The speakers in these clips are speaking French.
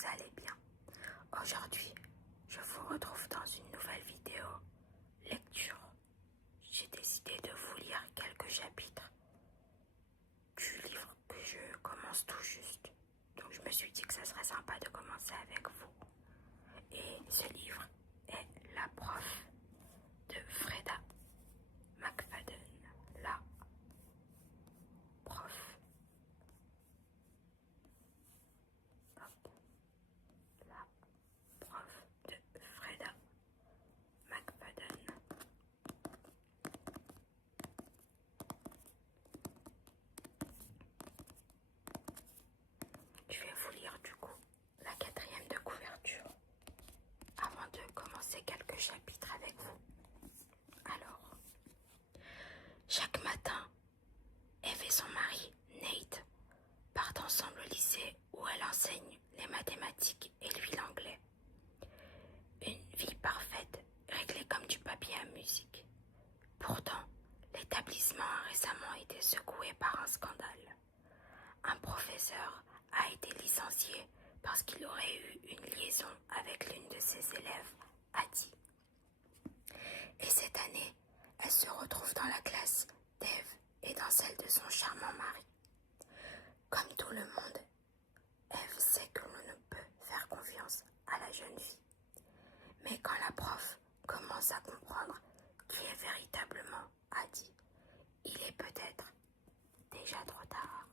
vous allez bien. Aujourd'hui, je vous retrouve dans une nouvelle vidéo lecture. J'ai décidé de vous lire quelques chapitres du livre que je commence tout juste. Donc je me suis dit que ça serait sympa de commencer avec vous. Et ce livre est La prof de Freda McFadden. La prof. Hop. La prof de Freda McFadden. Je vais vous lire du coup la 4e de couverture avant de commencer quelques chapitres avec vous. Alors, chaque matin, Eve et son mari, Nate, partent ensemble au lycée où elle enseigne les mathématiques et lui l'anglais. Une vie parfaite, réglée comme du papier à musique. Pourtant, l'établissement a récemment été secoué par un scandale. Un professeur a été licencié parce qu'il aurait eu une liaison avec l'une de ses élèves, Addie. Et cette année, elle se retrouve dans la classe d'Eve et dans celle de son charmant mari. Comme tout le monde, Eve sait que l'on ne peut faire confiance à la jeune fille. Mais quand la prof commence à comprendre qui est véritablement Addie, il est peut-être déjà trop tard.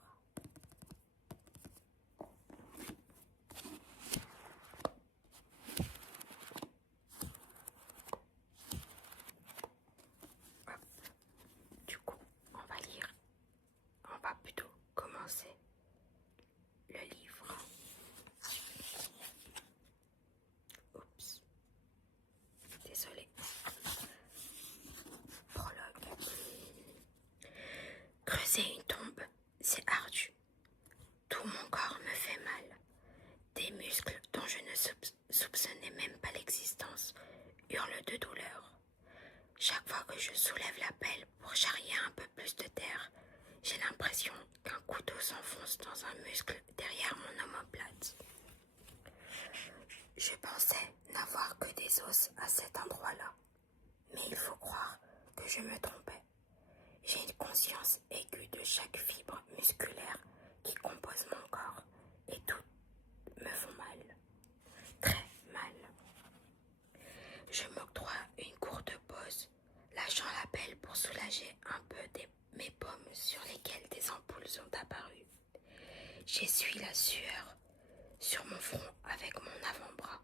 Du coup, on va plutôt commencer le livre. Oups, désolée. Prologue. Creuser une tombe, c'est ardu. Tout mon corps me fait mal. Des muscles dont je ne soupçonnais même pas l'existence hurlent de douleur. Chaque fois que je soulève la pelle pour charrier un peu plus de terre, j'ai l'impression qu'un couteau s'enfonce dans un muscle derrière mon omoplate. Je pensais n'avoir que des os à cet endroit-là, mais il faut croire que je me trompais. J'ai une conscience aiguë de chaque fibre musculaire qui compose mon corps et toutes me font mal, très mal. Je m'octroie une courte pause, lâchant la pelle pour soulager un peu mes paumes sur lesquelles des ampoules sont apparues. J'essuie la sueur sur mon front avec mon avant-bras.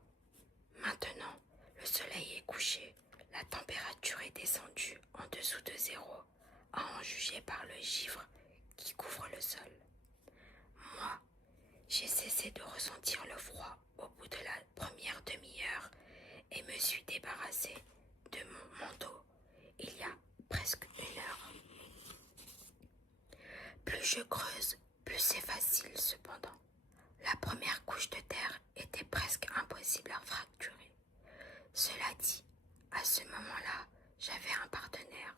Maintenant, le soleil est couché, la température est descendue en dessous de 0, à en juger par le givre qui couvre le sol. Moi, j'ai cessé de ressentir le froid au bout de la première demi-heure et me suis débarrassée de mon manteau il y a presque 1 heure. Plus je creuse, plus c'est facile cependant. La première couche de terre était presque impossible à fracturer. Cela dit, à ce moment-là, j'avais un partenaire.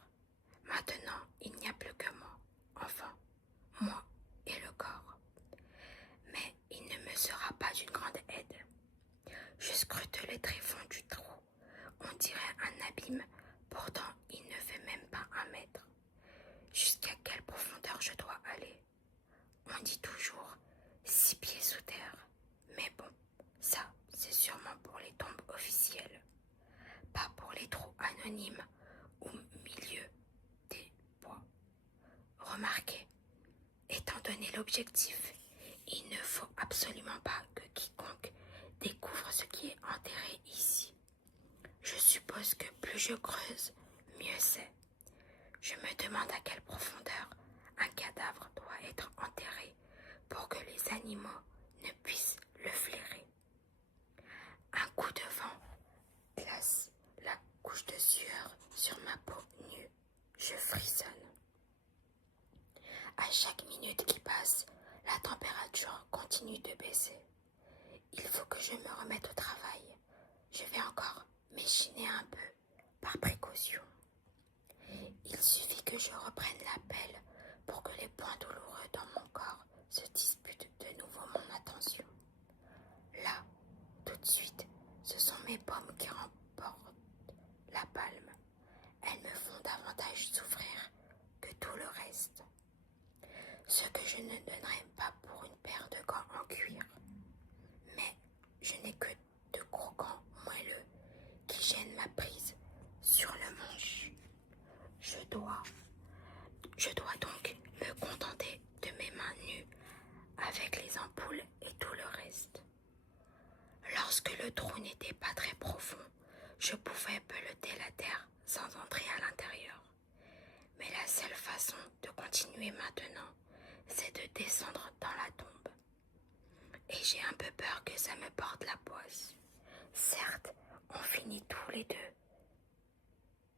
Maintenant, il n'y a plus que moi, enfin, moi et le corps. Mais il ne me sera pas d'une grande aide. Je scrute le tréfonds du trou. On dirait un abîme, pourtant il ne fait même pas 1 mètre. Jusqu'à quelle profondeur je dois aller? On dit toujours 6 pieds sous terre. Mais bon, ça, c'est sûrement pour les tombes officielles. Pas pour les trous anonymes au milieu des bois. Remarquez, étant donné l'objectif, il ne faut absolument pas que quiconque découvre ce qui est enterré ici. Je suppose que plus je creuse, mieux c'est. Je me demande à quelle profondeur un cadavre doit être enterré pour que les animaux ne puissent le flairer. Un coup de vent glace la couche de sueur sur ma peau nue. Je frissonne. À chaque minute qui passe, la température continue de baisser. Il faut que je me remette au travail. Je vais encore m'échiner un peu, par précaution. Il suffit que je reprenne la pelle pour que les points douloureux dans mon corps se disputent de nouveau mon attention. Là, ce que je ne donnerais pas pour une paire de gants en cuir. Mais je n'ai que de gros gants moelleux qui gênent ma prise sur le manche. Je dois donc me contenter de mes mains nues avec les ampoules et tout le reste. Lorsque le trou n'était pas très profond, je pouvais peloter la terre sans entrer à l'intérieur. Mais la seule façon de continuer maintenant, c'est de descendre dans la tombe. Et j'ai un peu peur que ça me porte la poisse. Certes, on finit tous les deux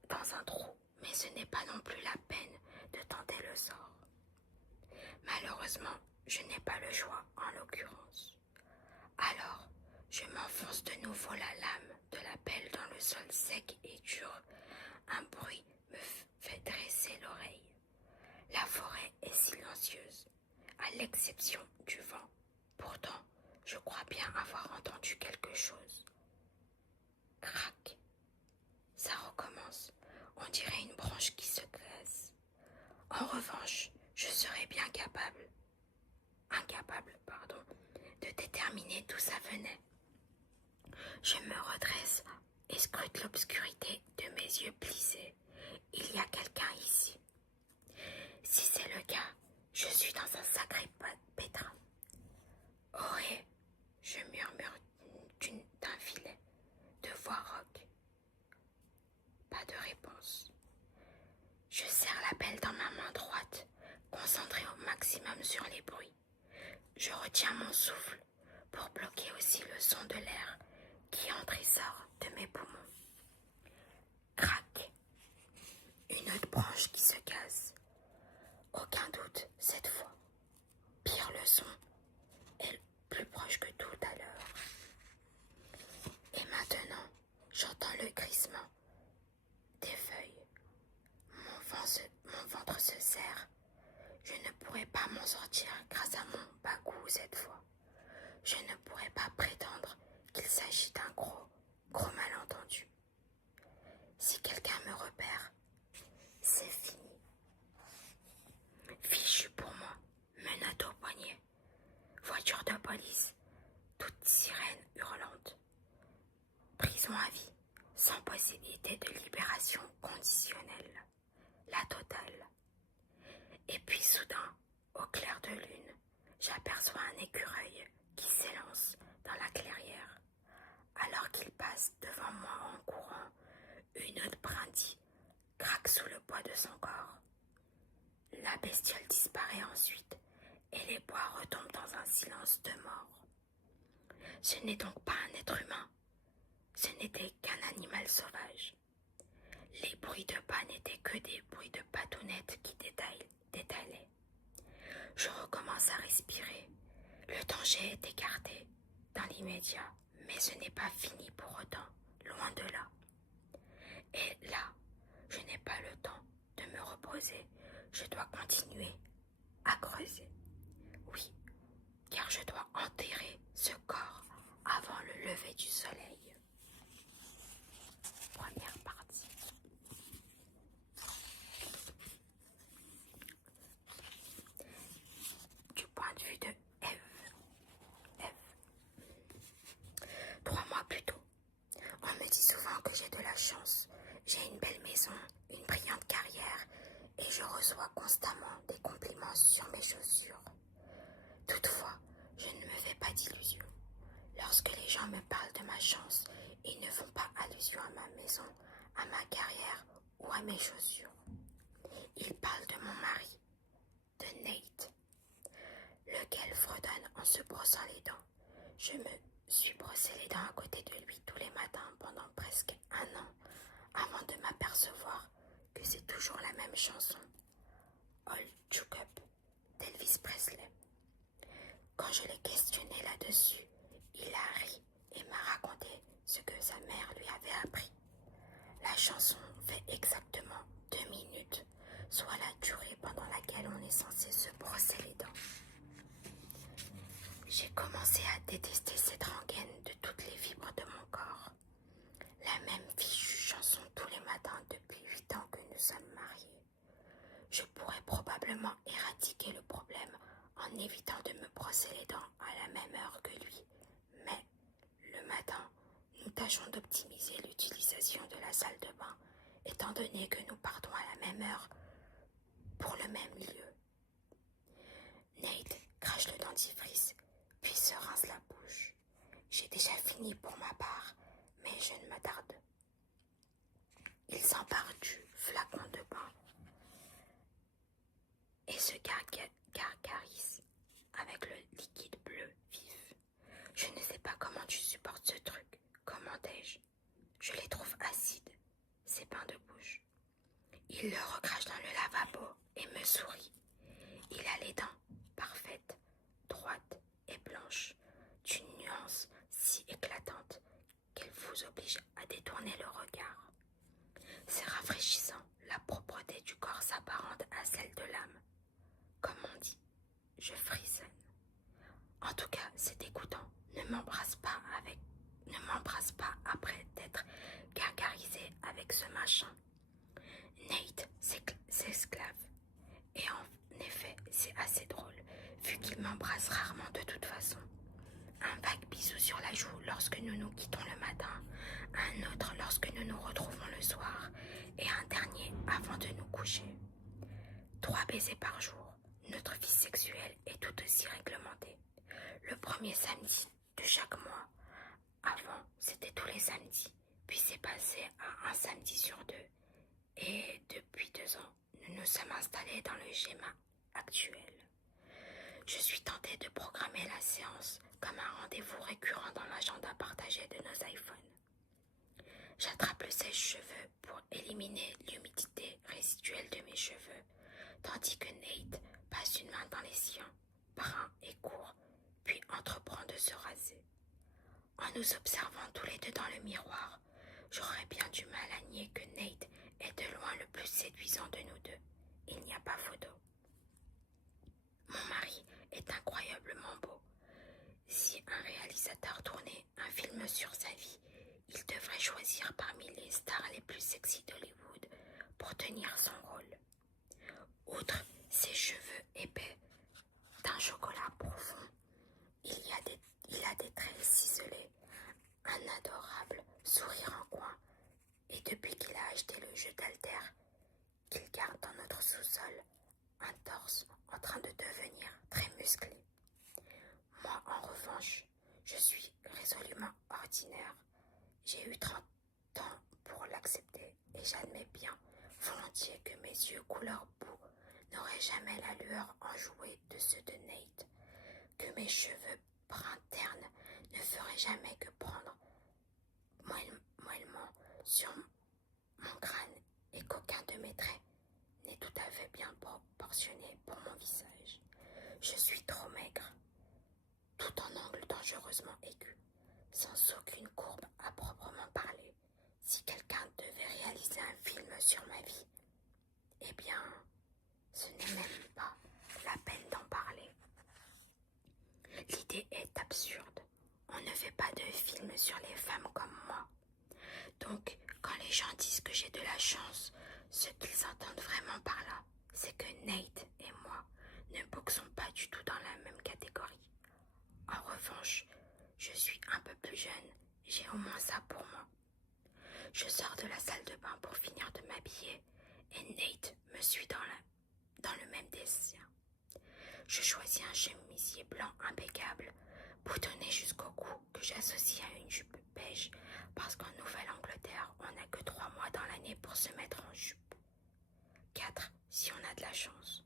dans un trou, mais ce n'est pas non plus la peine de tenter le sort. Malheureusement, je n'ai pas le choix en l'occurrence. Alors, je m'enfonce de nouveau la lame de la pelle dans le sol sec et dur. Un bruit me fait dresser l'oreille. La forêt est silencieuse, à l'exception du vent. Pourtant, je crois bien avoir entendu quelque chose. Crac! Ça recommence. On dirait une branche qui se casse. En revanche, je serais bien incapable, de déterminer d'où ça venait. Je me redresse et scrute l'obscurité de mes yeux plissés. Il y a quelqu'un ici. Si c'est le cas, je suis dans un sacré pétrin. Ohé, je murmure d'un filet de voix rauque. Pas de réponse. Je serre la pelle dans ma main droite, concentrée au maximum sur les bruits. Je retiens mon souffle pour bloquer aussi le son de l'air qui entre et sort de mes poumons. Crac! Une autre branche qui se casse. Aucun doute cette fois. Pire le son est plus proche que tout à l'heure. Et maintenant, j'entends le crissement des feuilles. Mon ventre se serre. Je ne pourrai pas m'en sortir grâce à mon bas goût cette fois. Je ne pourrai pas prétendre qu'il s'agit d'un gros malentendu. Si quelqu'un me repère, c'est fini. Fichu pour moi, menottes au poignet, voiture de police, toute sirène hurlante. Prison à vie, sans possibilité de libération conditionnelle. La totale. Et puis soudain, au clair de lune, j'aperçois un écureuil qui s'élance dans la clairière. Alors qu'il passe devant moi en courant, une autre brindille craque sous le poids de son corps. La bestiole disparaît ensuite et les bois retombent dans un silence de mort. Ce n'est donc pas un être humain, ce n'était qu'un animal sauvage. Les bruits de pas n'étaient que des bruits de patounettes qui détalaient. Je recommence à respirer. Le danger est écarté dans l'immédiat, mais ce n'est pas fini pour autant, loin de là. Et là, je n'ai pas le temps de me reposer. Je dois continuer à creuser. Oui, car je dois enterrer ce corps avant le lever du soleil. Première partie. Du point de vue de Ève. 3 mois plus tôt. On me dit souvent que j'ai de la chance. J'ai une belle maison, une brillante carrière et je reçois constamment des compliments sur mes chaussures. Toutefois, je ne me fais pas d'illusions. Lorsque les gens me parlent de ma chance, ils ne font pas allusion à ma maison, à ma carrière ou à mes chaussures. Ils parlent de mon mari, de Nate, lequel fredonne en se brossant les dents. Je me suis brossé les dents à côté de lui tous les matins pendant presque 1 an, avant de m'apercevoir que c'est toujours la même chanson, All Shook Up d'Elvis Presley. Quand je l'ai questionné là-dessus, il a ri et m'a raconté ce que sa mère lui avait appris. La chanson fait exactement 2 minutes, soit la durée pendant laquelle on est censé se brosser les dents. J'ai commencé à détester cette rengaine de toutes les fibres de mon corps. La même fichue chanson tous les matins depuis 8 ans que nous sommes mariés. Je pourrais probablement éradiquer le problème en évitant de me brosser les dents à la même heure que lui. Mais, le matin, nous tâchons d'optimiser l'utilisation de la salle de bain, étant donné que nous partons à la même heure pour le même lieu. Nate crache le dentifrice, puis se rince la bouche. J'ai déjà fini pour ma part, mais je ne me tarde. Il s'empare du flacon de bain et se gargarise avec le liquide bleu vif. Je ne sais pas comment tu supportes ce truc. Comment ai-je? Je les trouve acides, ces bains de bouche. Il le recrache dans le lavabo et me sourit. Il a les dents parfaites, droites et blanches, d'une nuance si éclatante qu'elle vous oblige à détourner le regard. C'est rafraîchissant, la propreté du corps s'apparente à celle de l'âme. Comme on dit, je frissonne. En tout cas, c'est dégoûtant. Ne m'embrasse pas après d'être gargarisé avec ce machin. Nate s'esclave. Et en effet, c'est assez drôle, vu qu'il m'embrasse rarement de toute façon. Un vague bisou sur la joue lorsque nous nous quittons le matin, un autre lorsque nous nous retrouvons le soir, et un dernier avant de nous coucher. 3 baisers par jour. Notre vie sexuelle est tout aussi réglementée. Le premier samedi de chaque mois. Avant, c'était tous les samedis, puis c'est passé à un samedi sur 2. Et depuis 2 ans, nous nous sommes installés dans le schéma actuel. Je suis tentée de programmer la séance comme un rendez-vous récurrent dans l'agenda partagé de nos iPhones. J'attrape le sèche-cheveux pour éliminer l'humidité résiduelle de mes cheveux, tandis que Nate passe une main dans les siens, brun et court, puis entreprend de se raser. En nous observant tous les deux dans le miroir, j'aurais bien du mal à nier que Nate est de loin le plus séduisant de nous deux. Il n'y a pas photo. Mon mari est incroyablement beau. Si un réalisateur tournait un film sur sa vie, il devrait choisir parmi les stars les plus sexy d'Hollywood pour tenir son rôle. Outre ses cheveux épais d'un chocolat profond, il a des traits ciselés, un adorable sourire en coin, et depuis qu'il a acheté le jeu d'haltères qu'il garde dans notre sous-sol, un torse en train de devenir très musclé. Moi, en revanche, je suis résolument ordinaire. J'ai eu 30 ans pour l'accepter et j'admets bien volontiers que mes yeux couleur boue n'auraient jamais la lueur enjouée de ceux de Nate, que mes cheveux bruns ternes ne feraient jamais que prendre moellement sur mon crâne et qu'aucun de mes traits n'est tout à fait bien proportionné pour mon visage. Je suis trop maigre, tout en angle dangereusement aigu, sans aucune courbe à proprement parler. Si quelqu'un devait réaliser un film sur ma vie, eh bien, ce n'est même pas la peine d'en parler. L'idée est absurde. On ne fait pas de film sur les femmes comme moi. Donc, quand les gens disent que j'ai de la chance, ce qu'ils entendent vraiment par là, c'est que Nate et moi ne boxons pas du tout dans la même catégorie. En revanche, je suis un peu plus jeune, j'ai au moins ça pour moi. Je sors de la salle de bain pour finir de m'habiller et Nate me suit dans le même des siens. Je choisis un chemisier blanc impeccable, boutonné jusqu'au cou, que j'associe à une jupe beige, parce qu'en Nouvelle-Angleterre, on n'a que 3 mois dans l'année pour se mettre en jupe. 4 si on a de la chance.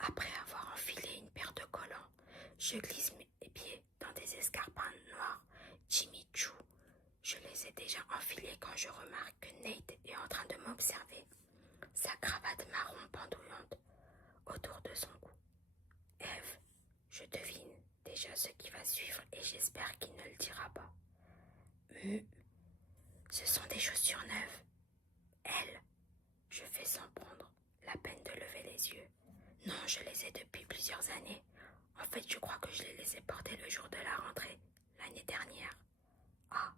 Après avoir enfilé une paire de collants, je glisse mes pieds dans des escarpins noirs Jimmy Choo. Je les ai déjà enfilés quand je remarque que Nate est en train de m'observer, sa cravate marron pendouillante autour de son cou. Eve, je devine déjà ce qui va suivre et j'espère qu'il ne le dira pas. Ce sont des chaussures neuves. Elle, je fais sans prendre la peine de lever les yeux. Non, je les ai depuis plusieurs années. En fait, je crois que je les ai portées le jour de la rentrée, l'année dernière. Ah,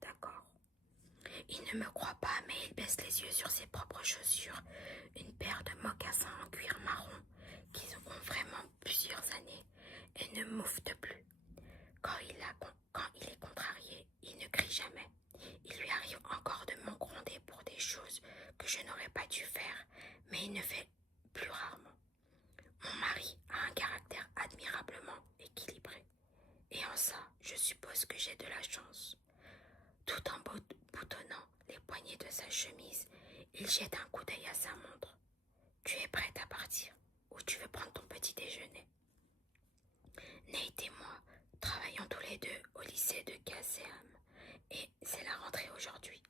d'accord. Il ne me croit pas, mais il baisse les yeux sur ses propres chaussures, une paire de mocassins en cuir marron qui ont vraiment j'ai de la chance. Tout en boutonnant les poignets de sa chemise, il jette un coup d'œil à sa montre. Tu es prête à partir ou tu veux prendre ton petit déjeuner? Nate et moi travaillons tous les deux au lycée de KCM et c'est la rentrée aujourd'hui.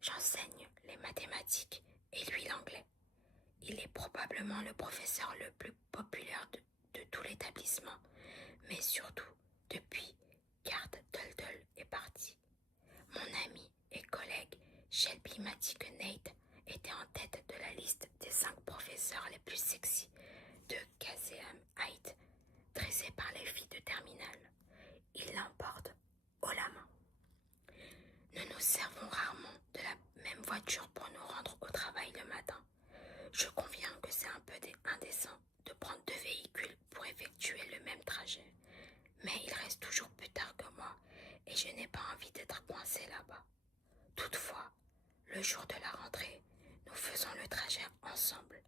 J'enseigne les mathématiques et lui l'anglais. Il est probablement le professeur le plus populaire de tout l'établissement, mais surtout depuis qu'Art Tuldle est parti. Mon ami et collègue Shelby m'a dit que Nate était en tête de la liste des 5 professeurs les plus sexy de KCM Heights, dressés par les filles de terminale. Il l'emporte haut la main. Nous nous servons rarement de la même voiture pour nous rendre au travail le matin. Je conviens que c'est un peu indécent de prendre 2 véhicules pour effectuer le même trajet. Mais il reste toujours plus tard que moi et je n'ai pas envie d'être coincée là-bas. Toutefois, le jour de la rentrée, nous faisons le trajet ensemble.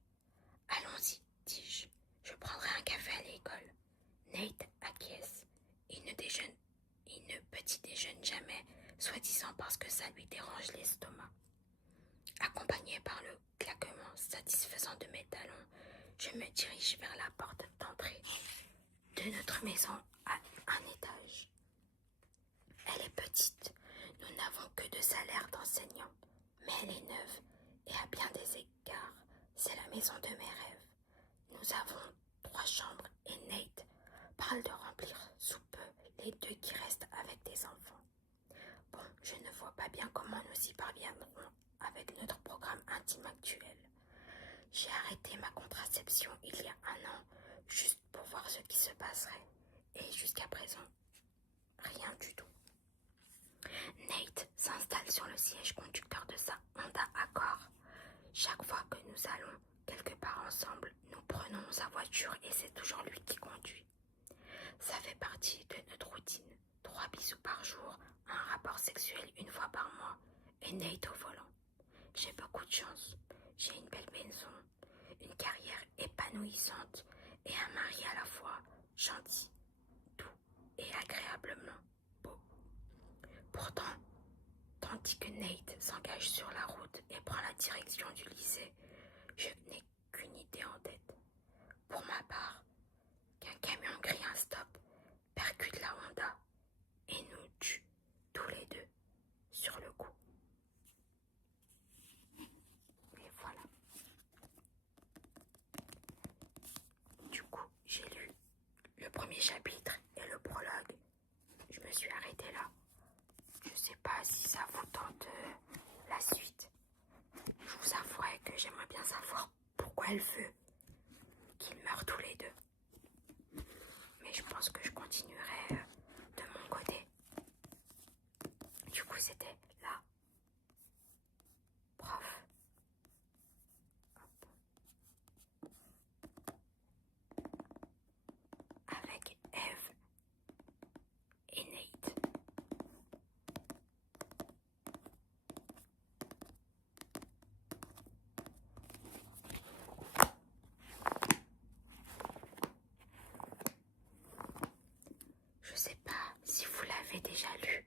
Allons-y, dis-je. Je prendrai un café à l'école. Nate acquiesce. Il ne petit déjeune jamais, soi-disant parce que ça lui dérange l'estomac. Accompagné par le claquement satisfaisant de mes talons, je me dirige vers la porte d'entrée de notre maison à un étage. Elle est petite, nous n'avons que 2 salaires d'enseignants, mais elle est neuve et à bien des égards, c'est la maison de mes rêves. Nous avons 3 chambres et Nate parle de remplir sous peu les 2 qui restent avec des enfants. Bon, je ne vois pas bien comment nous y parviendrons avec notre programme intime actuel. J'ai arrêté ma contraception il y a 1 an, juste pour voir ce qui se passerait. Et jusqu'à présent, rien du tout. Nate s'installe sur le siège conducteur de sa Honda Accord. Chaque fois que nous allons quelque part ensemble, nous prenons sa voiture et c'est toujours lui qui conduit. Ça fait partie de notre routine. 3 bisous par jour, un rapport sexuel 1 fois par mois et Nate au volant. J'ai beaucoup de chance. J'ai une belle maison, une carrière épanouissante et un mari à la fois gentil, doux et agréablement beau. Pourtant, tandis que Nate s'engage sur la route et prend la direction du lycée, je n'ai qu'une idée en tête. Pour ma part, qu'un camion crie un stop, percute la Honda et nous tue tous les 2 sur le coup. Et voilà. Du coup, j'ai lu le premier chapitre et le prologue. Je me suis arrêtée là. Je sais pas si ça vous tente la suite. Je vous avouerai que j'aimerais bien savoir pourquoi elle veut qu'ils meurent tous les 2. Mais je pense que je continuerai de mon côté. Du coup, c'était la prof. Hop. Avec Eve et Nate. Je sais pas si vous l'avez déjà lu,